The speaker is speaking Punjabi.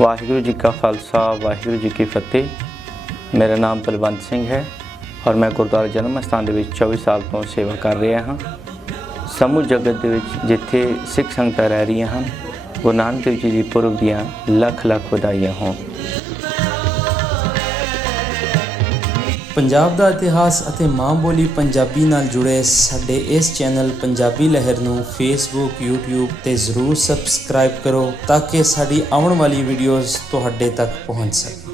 वाहिगुरू जी का खालसा वाहिगुरू जी की फतेह। मेरा नाम बलवंत सिंह है और मैं गुरुद्वारा जन्म अस्थान ਦੇ ਵਿੱਚ 24 ਸਾਲ ਤੋਂ ਸੇਵਾ ਕਰ ਰਿਹਾ ਹਾਂ। ਸਮੂਹ ਜਗਤ ਦੇ ਵਿੱਚ ਜਿੱਥੇ ਸਿੱਖ ਸੰਗਤਾਂ ਰਹਿ ਰਹੀਆਂ ਹਨ, ਗੁਰੂ ਨਾਨਕ ਦੇਵ ਜੀ ਦੀ ਪੁਰਬ ਦੀਆਂ ਲੱਖ ਲੱਖ ਵਧਾਈਆਂ ਹੋਣ। ਪੰਜਾਬ ਦਾ ਇਤਿਹਾਸ ਅਤੇ ਮਾਂ ਬੋਲੀ ਪੰਜਾਬੀ ਨਾਲ ਜੁੜੇ ਸਾਡੇ ਇਸ ਚੈਨਲ ਪੰਜਾਬੀ ਲਹਿਰ ਨੂੰ ਫੇਸਬੁੱਕ, YouTube ਤੇ ਜ਼ਰੂਰ ਸਬਸਕ੍ਰਾਈਬ ਕਰੋ ਤਾਂ ਕਿ ਸਾਡੀ ਆਉਣ ਵਾਲੀ ਵੀਡੀਓਜ਼ ਤੁਹਾਡੇ ਤੱਕ ਪਹੁੰਚ ਸਕਣ।